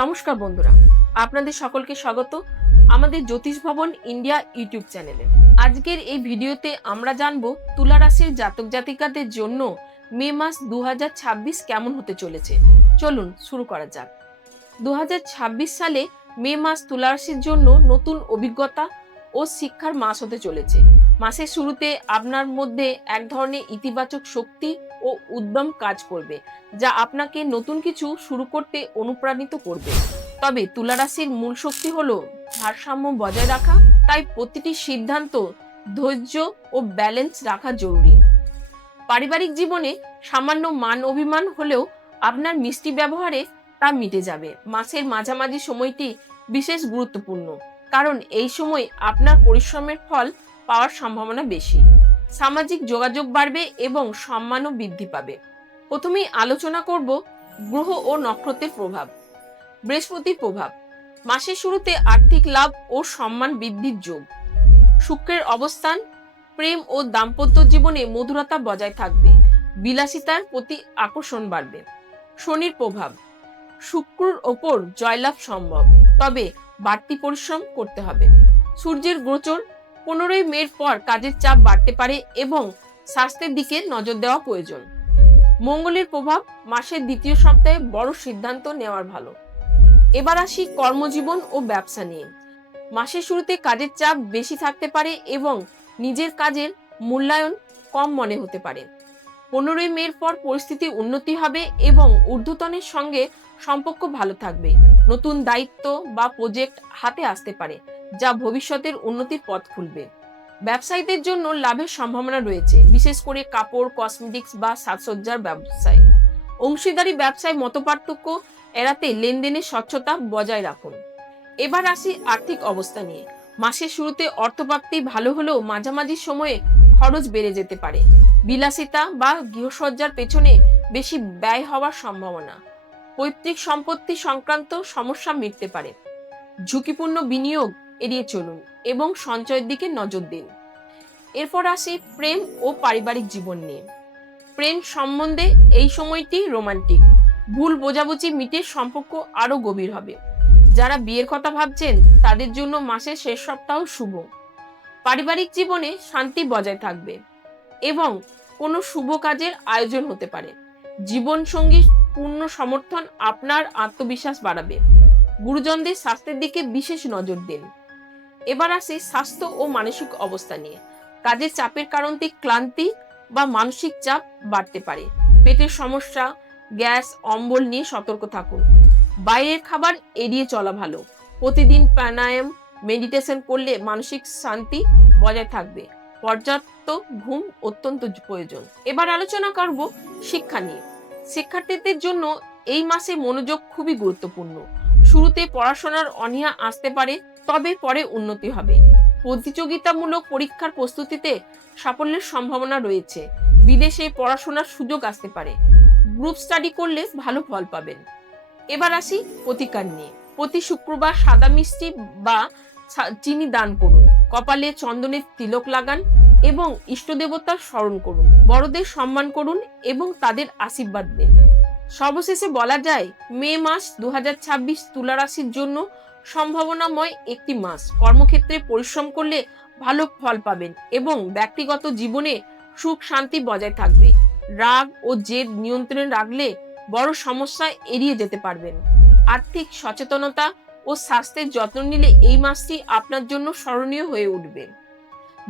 নমস্কার বন্ধুরা, আপনাদের সকলকে স্বাগত আমাদের জ্যোতিষ ভবন ইন্ডিয়া ইউটিউব চ্যানেলে। আজকের এই ভিডিওতে আমরা জানবো তুলা রাশির জাতক জাতিকাদের জন্য মে মাস 2026 কেমন হতে চলেছে। চলুন শুরু করা যাক। 2026 সালে মে মাস তুলা রাশির জন্য নতুন অভিজ্ঞতা ও শিক্ষার মাস হতে চলেছে। মাসের শুরুতে আপনার মধ্যে এক ধরনের ইতিবাচক শক্তি ও উদ্যম কাজ করবে, যা আপনাকে নতুন কিছু শুরু করতে অনুপ্রাণিত করবে। তবে তুলা রাশির মূল শক্তি হলো ভারসাম্য বজায় রাখা, তাই প্রতিটি সিদ্ধান্ত ধৈর্য ও ব্যালেন্স রাখা জরুরি। পারিবারিক জীবনে সামান্য মান অভিমান হলেও আপনার মিষ্টি ব্যবহারে তা মিটে যাবে। মাসের মাঝামাঝি সময়টি বিশেষ গুরুত্বপূর্ণ, কারণ এই সময় আপনার পরিশ্রমের ফল পাওয়ার সম্ভাবনা বেশি। সামাজিক যোগাযোগ বাড়বে এবং সম্মানও বৃদ্ধি পাবে। প্রথমেই আলোচনা করব গ্রহ ও নক্ষত্রের প্রভাব। বৃহস্পতির প্রভাব, মাসের শুরুতে আর্থিক লাভ ও সম্মান বৃদ্ধির যোগ। শুক্রের অবস্থান, প্রেম ও দাম্পত্য জীবনে মধুরতা বজায় থাকবে, বিলাসিতার প্রতি আকর্ষণ বাড়বে। শনির প্রভাব, শুক্রের ওপর জয়লাভ সম্ভব, তবে বাড়তি পরিশ্রম করতে হবে। সূর্যের গোচর, 15 মের পর কাজের চাপ বাড়তে পারে এবং স্বাস্থ্যের দিকে নজর দেওয়া প্রয়োজন। মঙ্গলের প্রভাব, মাসের দ্বিতীয় সপ্তাহে বড় সিদ্ধান্ত নেওয়ার ভালো। এবার আসি কর্মজীবন ও ব্যবসা নিয়ে। মাসের শুরুতে কাজের চাপ বেশি থাকতে পারে এবং নিজের কাজের মূল্যায়ন কম মনে হতে পারে। 15 মের পর পরিস্থিতি উন্নতি হবে এবং ঊর্ধ্বতনের সঙ্গে সম্পর্ক ভালো থাকবে। নতুন দায়িত্ব বা প্রজেক্ট হাতে আসতে পারে, যা ভবিষ্যতের উন্নতির পথ খুলবে। ব্যবসায়ীদের জন্য লাভের সম্ভাবনা রয়েছে, বিশেষ করে কাপড়, কসমেটিক্স বা সাজসজ্জার ব্যবসায়। অংশীদারি ব্যবসায় মতপার্থক্য এড়াতে লেনদেনের স্বচ্ছতা বজায় রাখুন। এবার আসি আর্থিক অবস্থা নিয়ে। মাসের শুরুতে অর্থপ্রাপ্তি ভালো হলেও মাঝামাঝি সময়ে খরচ বেড়ে যেতে পারে। বিলাসিতা বা গৃহসজ্জার পেছনে বেশি ব্যয় হওয়ার সম্ভাবনা। পৈতৃক সম্পত্তি সংক্রান্ত সমস্যা মিটতে পারে। ঝুঁকিপূর্ণ বিনিয়োগ এড়িয়ে চলুন এবং সঞ্চয়ের দিকে নজর দিন। এরপর আসি প্রেম ও পারিবারিক জীবন নিয়ে। প্রেম সম্বন্ধে এই সময়টি রোমান্টিক। ভুল বোঝাবুঝি মিটে সম্পর্ক আরো গভীর হবে। যারা বিয়ের কথা ভাবছেন তাদের জন্য মাসের শেষ সপ্তাহ শুভ। পারিবারিক জীবনে শান্তি বজায় থাকবে এবং কোনো শুভ কাজের আয়োজন হতে পারে। জীবন সঙ্গীর পূর্ণ সমর্থন আপনার আত্মবিশ্বাস বাড়াবে। গুরুজনদের স্বাস্থ্যের দিকে বিশেষ নজর দিন। এবার আসি স্বাস্থ্য ও মানসিক অবস্থা নিয়ে। কাজের চাপের কারণে ক্লান্তি বা মানসিক চাপ বাড়তে পারে। পেটের সমস্যা, গ্যাস, অম্বল নিয়ে সতর্ক থাকুন। বাইরের খাবার এড়িয়ে চলা ভালো। প্রতিদিন প্রাণায়াম, মেডিটেশন করলে মানসিক শান্তি বজায় থাকবে। পর্যাপ্ত ঘুম অত্যন্ত প্রয়োজন। এবার আলোচনা করব শিক্ষা নিয়ে। শিক্ষার্থীদের জন্য এই মাসে মনোযোগ খুবই গুরুত্বপূর্ণ। শুরুতে পড়াশোনার অনীহা আসতে পারে, তবে পরে উন্নতি হবে। প্রতিযোগিতামূলক পরীক্ষার প্রস্তুতিতে সাফল্যের সম্ভাবনা রয়েছে। বিদেশে পড়াশোনার সুযোগ আসতে পারে। গ্রুপ স্টাডি করলে ভালো ফল পাবেন। এবার আসি প্রতিকার নিয়ে। প্রতি শুক্রবার সাদা মিষ্টি বা চিনি দান করুন। কপালে চন্দনের তিলক লাগান এবং ইষ্টদেবতার স্মরণ করুন। বড়দের সম্মান করুন এবং তাদের আশীর্বাদ দিন। সর্বশেষে বলা যায়, মে মাস 2026 তুলা রাশির জন্য সম্ভাবনাময় একটি মাস। কর্মক্ষেত্রে পরিশ্রম করলে ভালো ফল পাবেন এবং ব্যক্তিগত জীবনে সুখ শান্তি বজায় থাকবে। রাগ ও জেদ নিয়ন্ত্রণে রাখলে বড় সমস্যা এড়িয়ে যেতে পারবেন। আর্থিক সচেতনতা ও স্বাস্থ্যের যত্ন নিলে এই মাসটি আপনার জন্য স্মরণীয় হয়ে উঠবে।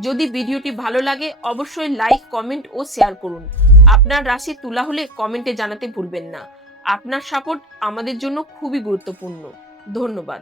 যদি ভিডিওটি ভালো লাগে অবশ্যই লাইক, কমেন্ট ও শেয়ার করুন। আপনার রাশি তুলা হলে কমেন্টে জানাতে ভুলবেন না। আপনার সাপোর্ট আমাদের জন্য খুবই গুরুত্বপূর্ণ। ধন্যবাদ।